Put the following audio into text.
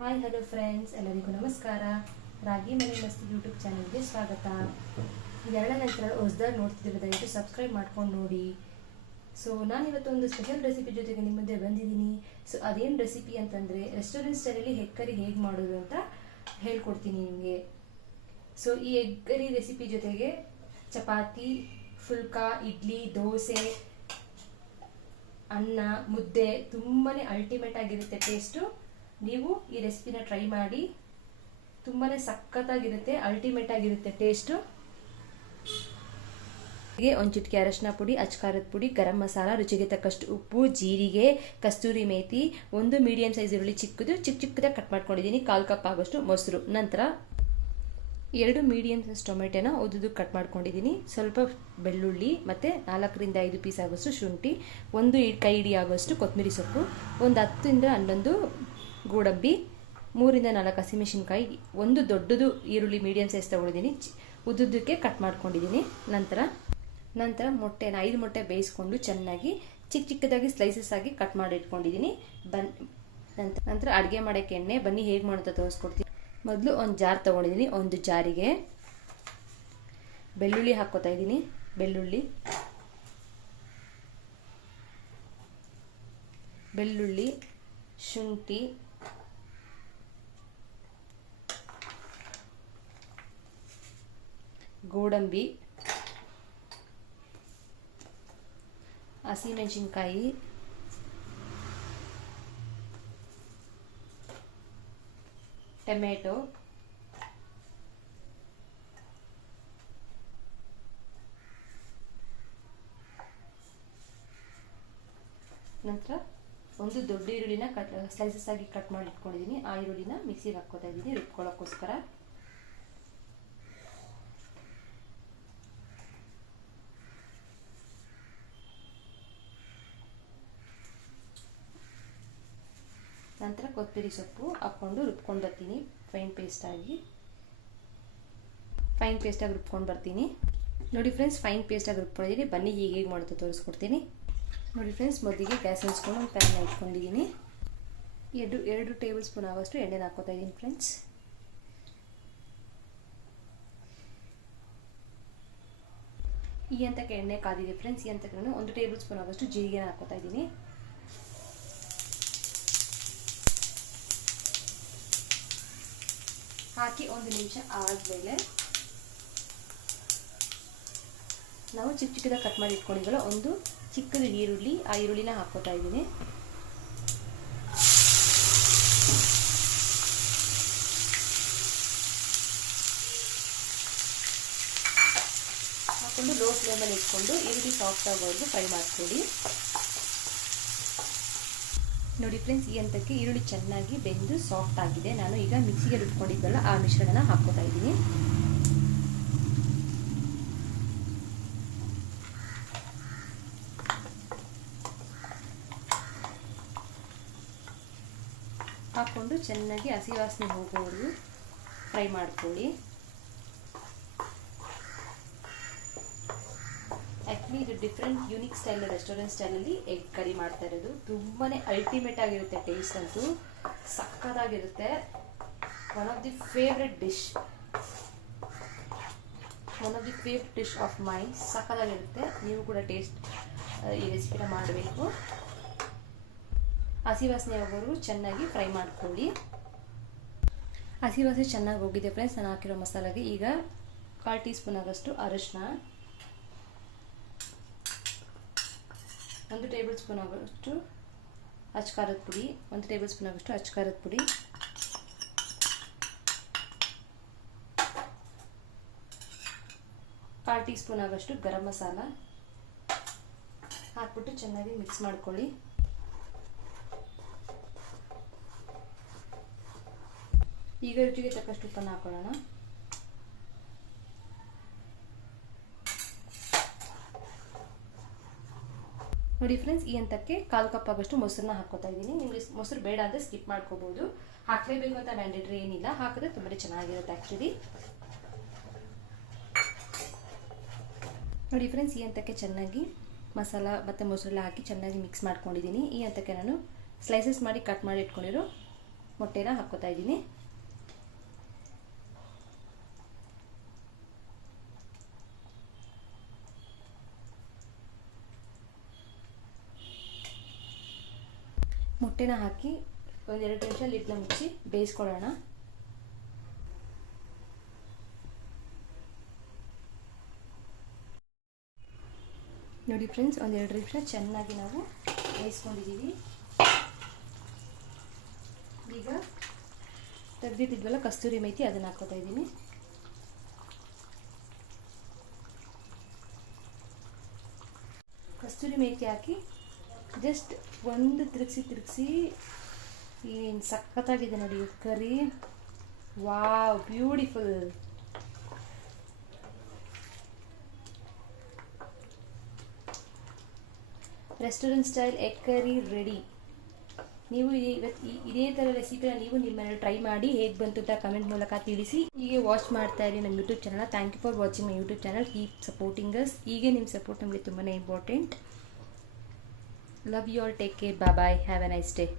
Hi hello friends ಎಲ್ಲರಿಗೂ ನಮಸ್ಕಾರ. ರಾಗಿ ಮನೆ ಮಸ್ತಿ ಯೂಟ್ಯೂಬ್ ಚಾನಲ್ಗೆ ಸ್ವಾಗತ. ಇದೆರಡನೇ ನಂತರ ಹೊಸದಾಗಿ ನೋಡ್ತಿದ್ದೀವಿ ದಯವಿಟ್ಟು ಸಬ್ಸ್ಕ್ರೈಬ್ ಮಾಡ್ಕೊಂಡು ನೋಡಿ. ಸೊ ನಾನು ಇವತ್ತು ಒಂದು ಸ್ಪೆಷಲ್ ರೆಸಿಪಿ ಜೊತೆಗೆ ನಿಮ್ಮ ಮುಂದೆ ಬಂದಿದ್ದೀನಿ. ಸೊ ಅದೇನು ರೆಸಿಪಿ ಅಂತಂದರೆ ರೆಸ್ಟೋರೆಂಟ್ ಸ್ಟೈಲಲ್ಲಿ ಹೆಗ್ ಕರಿ ಹೇಗೆ ಮಾಡೋದು ಅಂತ ಹೇಳ್ಕೊಡ್ತೀನಿ ನಿಮಗೆ. ಸೊ ಈ ಎಗ್ ಕರಿ ರೆಸಿಪಿ ಜೊತೆಗೆ ಚಪಾತಿ, ಫುಲ್ಕಾ, ಇಡ್ಲಿ, ದೋಸೆ, ಅನ್ನ, ಮುದ್ದೆ ತುಂಬಾ ಅಲ್ಟಿಮೇಟ್ ಆಗಿರುತ್ತೆ ಟೇಸ್ಟು ನೀವು ಈ ರೆಸಿಪಿನ ಟ್ರೈ ಮಾಡಿ ತುಂಬಾ ಸಖತ್ತಾಗಿರುತ್ತೆ ಅಲ್ಟಿಮೇಟ್ ಆಗಿರುತ್ತೆ ಟೇಸ್ಟು ಹೀಗೆ ಒಂದು ಚಿಟಿಕೆ ಅರಶಿನ ಪುಡಿ, ಅಚ್ಕಾರದ ಪುಡಿ, ಗರಂ ಮಸಾಲ, ರುಚಿಗೆ ತಕ್ಕಷ್ಟು ಉಪ್ಪು, ಜೀರಿಗೆ, ಕಸ್ತೂರಿ ಮೇಥಿ, ಒಂದು ಮೀಡಿಯಂ ಸೈಜ್ ಈರುಳ್ಳಿ ಚಿಕ್ಕದು, ಚಿಕ್ಕ ಚಿಕ್ಕದಾಗಿ ಕಟ್ ಮಾಡ್ಕೊಂಡಿದ್ದೀನಿ, ಕಾಲು ಕಪ್ ಆಗೋಷ್ಟು ಮೊಸರು. ನಂತರ ಎರಡು ಮೀಡಿಯಂ ಸೈಜ್ ಟೊಮೆಟೊನ ಉದ್ದು ಕಟ್ ಮಾಡ್ಕೊಂಡಿದ್ದೀನಿ. ಸ್ವಲ್ಪ ಬೆಳ್ಳುಳ್ಳಿ ಮತ್ತು ನಾಲ್ಕರಿಂದ ಐದು ಪೀಸ್ ಆಗೋಷ್ಟು ಶುಂಠಿ, ಒಂದು ಕೈ ಹಿಡಿ ಆಗೋಷ್ಟು ಕೊತ್ತಂಬರಿ ಸೊಪ್ಪು, ಒಂದು ಹತ್ತರಿಂದ ಹನ್ನೊಂದು ಗೋಡಂಬಿ, ಮೂರಿಂದ ನಾಲ್ಕು ಹಸಿಮೆಣಸಿನ್ಕಾಯಿ, ಒಂದು ದೊಡ್ಡದು ಈರುಳ್ಳಿ ಮೀಡಿಯಂ ಸೈಜ್ ತೊಗೊಂಡಿದ್ದೀನಿ. ಉದ್ದುದ್ದಕ್ಕೆ ಕಟ್ ಮಾಡ್ಕೊಂಡಿದ್ದೀನಿ. ನಂತರ ನಂತರ ಮೊಟ್ಟೆನ ಐದು ಮೊಟ್ಟೆ ಬೇಯಿಸ್ಕೊಂಡು ಚೆನ್ನಾಗಿ ಚಿಕ್ಕ ಚಿಕ್ಕದಾಗಿ ಸ್ಲೈಸಸ್ ಆಗಿ ಕಟ್ ಮಾಡಿ ಇಟ್ಕೊಂಡಿದ್ದೀನಿ ಬನ್ ನಂತರ ನಂತರ ಅಡುಗೆ ಮಾಡೋಕ್ಕೆ ಎಣ್ಣೆ, ಬನ್ನಿ ಹೇಗೆ ಮಾಡೋದು ತೋರಿಸ್ಕೊಡ್ತೀನಿ. ಮೊದಲು ಒಂದು ಜಾರ್ ತೊಗೊಂಡಿದ್ದೀನಿ, ಒಂದು ಜಾರಿಗೆ. ಬೆಳ್ಳುಳ್ಳಿ ಹಾಕ್ಕೋತಾ ಇದ್ದೀನಿ, ಬೆಳ್ಳುಳ್ಳಿ. ಬೆಳ್ಳುಳ್ಳಿ, ಶುಂಠಿ ಗೋಡಂಬಿ, ಹಸಿಮೆಣಸಿನ್ಕಾಯಿ, ಟೊಮೆಟೊ, ನಂತರ ಒಂದು ದೊಡ್ಡ ಈರುಳ್ಳಿನ ಕಟ್ ಸ್ಲೈಸಸ್ ಆಗಿ ಕಟ್ ಮಾಡಿ ಇಟ್ಕೊಂಡಿದ್ದೀನಿ. ಆ ಈರುಳ್ಳಿನ ಮಿಕ್ಸಿಗೆ ಹಾಕ್ಕೋತಾ ಇದ್ದೀನಿ. ರುಬ್ಕೊಳ್ಳೋಕ್ಕೋಸ್ಕರ. ನಂತರ ಕೊತ್ತಂಬರಿ ಸೊಪ್ಪು ಹಾಕ್ಕೊಂಡು ರುಬ್ಕೊಂಡು ಬರ್ತೀನಿ ಫೈನ್ ಪೇಸ್ಟಾಗಿ ಫೈನ್ ಪೇಸ್ಟಾಗಿ ರುಬ್ಕೊಂಡು ಬರ್ತೀನಿ ನೋಡಿ ಫ್ರೆಂಡ್ಸ್ ಫೈನ್ ಪೇಸ್ಟಾಗಿ ರುಬ್ಕೊಂಡಿದ್ದೀನಿ. ಬನ್ನಿ ಈಗ ಹೇಗೆ ಮಾಡೋದು ತೋರಿಸ್ಕೊಡ್ತೀನಿ. ನೋಡಿ ಫ್ರೆಂಡ್ಸ್ ಮೊದಲಿಗೆ ಗ್ಯಾಸ್ ಹಂಚ್ಕೊಂಡು ಒಂದು ಪ್ಯಾನ್ ಇಟ್ಕೊಂಡಿದ್ದೀನಿ. ಎರಡು ಎರಡು ಟೇಬಲ್ ಸ್ಪೂನ್ ಆಗೋಷ್ಟು ಎಣ್ಣೆನ ಹಾಕೋತಾ ಇದ್ದೀನಿ ಫ್ರೆಂಡ್ಸ್ ಈ ಅಂತಕ್ಕೆ ಎಣ್ಣೆ ಕಾದಿದೆ ಫ್ರೆಂಡ್ಸ್ ಈ ಅಂತಕ್ಕೆ ನಾನು ಒಂದು ಟೇಬಲ್ ಸ್ಪೂನ್ ಆಗೋಷ್ಟು ಜೀರಿಗೆನ ಹಾಕೋತಾ ಇದ್ದೀನಿ. ಹಾಕಿ ಒಂದು ನಿಮಿಷ ಆದಮೇಲೆ ನಾವು ಚಿಕ್ಕ ಚಿಕ್ಕದಾಗ ಕಟ್ ಮಾಡಿ ಇಟ್ಕೊಂಡಿದ್ದಲ್ಲ ಒಂದು ಚಿಕ್ಕದು ಈರುಳ್ಳಿ, ಆ ಈರುಳ್ಳಿನ ಹಾಕೋತಾ ಇದ್ದೀನಿ. ಹಾಕೊಂಡು ಲೋ ಫ್ಲೇಮಲ್ಲಿ ಇಟ್ಕೊಂಡು ಈರುಳ್ಳಿ ಸಾಫ್ಟ್ ಆಗೋದು ಫ್ರೈ ಮಾಡ್ಕೊಳ್ಳಿ. ನೋಡಿ ಫ್ರೆಂಡ್ಸ್ ಈ ಹಂತಕ್ಕೆ ಈರುಳ್ಳಿ ಚೆನ್ನಾಗಿ ಬೆಂದು ಸಾಫ್ಟ್ ಆಗಿದೆ. ನಾನು ಈಗ ಮಿಕ್ಸಿಗೆ ರುಬ್ಕೊಂಡಿದ್ದಲ್ಲ ಆ ಮಿಶ್ರಣನ ಹಾಕೋತಾ ಇದ್ದೀನಿ. ಹಾಕ್ಕೊಂಡು ಚೆನ್ನಾಗಿ ಹಸಿ ವಾಸನೆ ಹೋಗೋವರೆಗೂ ಫ್ರೈ ಮಾಡ್ಕೊಳ್ಳಿ. ಇದು ಡಿಫ್ರೆಂಟ್ ಯೂನಿಕ್ ಸ್ಟೈಲ್ ರೆಸ್ಟೋರೆಂಟ್ ಸ್ಟೈಲಲ್ಲಿ ಎಗ್ ಕರಿ ಮಾಡ್ತಾ ಇರೋದು. ತುಂಬಾ ಅಲ್ಟಿಮೇಟ್ ಆಗಿರುತ್ತೆ ಟೇಸ್ಟ್ ಅಂತೂ. ಸಕ್ಕತ್ತಾಗಿರುತ್ತೆ one of the favourite dish one of the favourite dish of mind ಸಕ್ಕತ್ತಾಗಿರುತ್ತೆ ನೀವು ಕೂಡ ಟೇಸ್ಟ್ ಈ ರೆಸಿಪಿನ ಮಾಡಬೇಕು. ಹಸಿ ವಾಸನೆ ಚೆನ್ನಾಗಿ ಫ್ರೈ ಮಾಡ್ಕೊಳ್ಳಿ. ಹಸಿ ವಾಸನೆ ಚೆನ್ನಾಗಿ ಹೋಗಿದೆ ಫ್ರೆಂಡ್ಸ್ ನಾನು ಹಾಕಿರೋ ಮಸಾಲೆಗೆ ಈಗ ಕಾಲು ಟೀ ಸ್ಪೂನ್ ಆಗಷ್ಟು ಅರಿಶಿನ. ಒಂದು ಟೇಬಲ್ ಸ್ಪೂನ್ ಆಗೋಷ್ಟು ಅಚ್ಕಾರದ ಪುಡಿ, ಒಂದು ಟೇಬಲ್ ಸ್ಪೂನ್ ಆಗೋಷ್ಟು ಅಚ್ಕಾರದ ಪುಡಿ. ಕಾಲು ಟೀ ಸ್ಪೂನ್ ಆಗೋಷ್ಟು ಗರಂ ಮಸಾಲ. ಹಾಕ್ಬಿಟ್ಟು ಚೆನ್ನಾಗಿ ಮಿಕ್ಸ್ ಮಾಡ್ಕೊಳ್ಳಿ. ಈಗ ರುಚಿಗೆ ತಕ್ಕಷ್ಟು ಉಪ್ಪನ್ನು ಹಾಕೊಳ್ಳೋಣ. ನೋಡಿ ಫ್ರೆಂಡ್ಸ್ ಈ ಹಂತಕ್ಕೆ ಕಾಲು ಕಪ್ ಆಗೋಷ್ಟು ಮೊಸರನ್ನ ಹಾಕೋತಾ ಇದ್ದೀನಿ. ನಿಮಗೆ ಮೊಸರು ಬೇಡ ಅಂದರೆ ಸ್ಕಿಪ್ ಮಾಡ್ಕೋಬೋದು. ಹಾಕಲೇಬೇಕು ಅಂತ ಮ್ಯಾಂಡೇಟ್ರಿ ಏನಿಲ್ಲ. ಹಾಕಿದ್ರೆ ತುಂಬ ಚೆನ್ನಾಗಿರುತ್ತೆ ಆ್ಯಕ್ಚುಲಿ ನೋಡಿ ಫ್ರೆಂಡ್ಸ್ ಈ ಹಂತಕ್ಕೆ ಚೆನ್ನಾಗಿ ಮಸಾಲ ಮತ್ತು ಮೊಸರೆಲ್ಲ ಹಾಕಿ ಚೆನ್ನಾಗಿ ಮಿಕ್ಸ್ ಮಾಡ್ಕೊಂಡಿದ್ದೀನಿ. ಈ ಹಂತಕ್ಕೆ ನಾನು ಸ್ಲೈಸಸ್ ಮಾಡಿ ಕಟ್ ಮಾಡಿ ಇಟ್ಕೊಂಡಿರೋ ಮೊಟ್ಟೆನ ಹಾಕ್ಕೋತಾ ಇದ್ದೀನಿ. ಮೊಟ್ಟೆನ ಹಾಕಿ ಒಂದೆರಡು ನಿಮಿಷ ಲಿಡ್ನ ಮುಚ್ಚಿ ಬೇಯಿಸ್ಕೊಳ್ಳೋಣ. ನೋಡಿ ಫ್ರೆಂಡ್ಸ್, ಒಂದೆರಡು ನಿಮಿಷ ಚೆನ್ನಾಗಿ ನಾವು ಬೇಯಿಸ್ಕೊಂಡಿದ್ದೀವಿ. ಈಗ ತೆಗ್ದಿಟ್ಟಿದ್ವಲ್ಲ ಕಸ್ತೂರಿ ಮೇಥಿ, ಅದನ್ನ ಹಾಕೋತಾ ಇದ್ದೀನಿ. ಕಸ್ತೂರಿ ಮೇಥಿ ಹಾಕಿ ಜಸ್ಟ್ ಒಂದು ತಿರುಗಿಸಿ ತಿರುಗಿಸಿ. ಏನು ಸಖತ್ತಾಗಿದೆ ನೋಡಿ curry. Wow, beautiful. Restaurant style egg curry ready. ನೀವು ಇವತ್ತು ಇದೇ ಥರ ರೆಸಿಪಿನ ನೀವು ನಿಮ್ಮ ಮನೇಲಿ ಟ್ರೈ ಮಾಡಿ ಹೇಗೆ ಬಂತು ಅಂತ ಕಮೆಂಟ್ ಮೂಲಕ ತಿಳಿಸಿ. ಹೀಗೆ ವಾಚ್ ಮಾಡ್ತಾ ಇರಿ ನಮ್ಮ YouTube channel thank you for watching my YouTube channel. Keep supporting us ಹೀಗೆ ನಿಮ್ಮ ಸಪೋರ್ಟ್ ನಮಗೆ ತುಂಬಾ important Love you all. Take care. Bye bye. Have a nice day.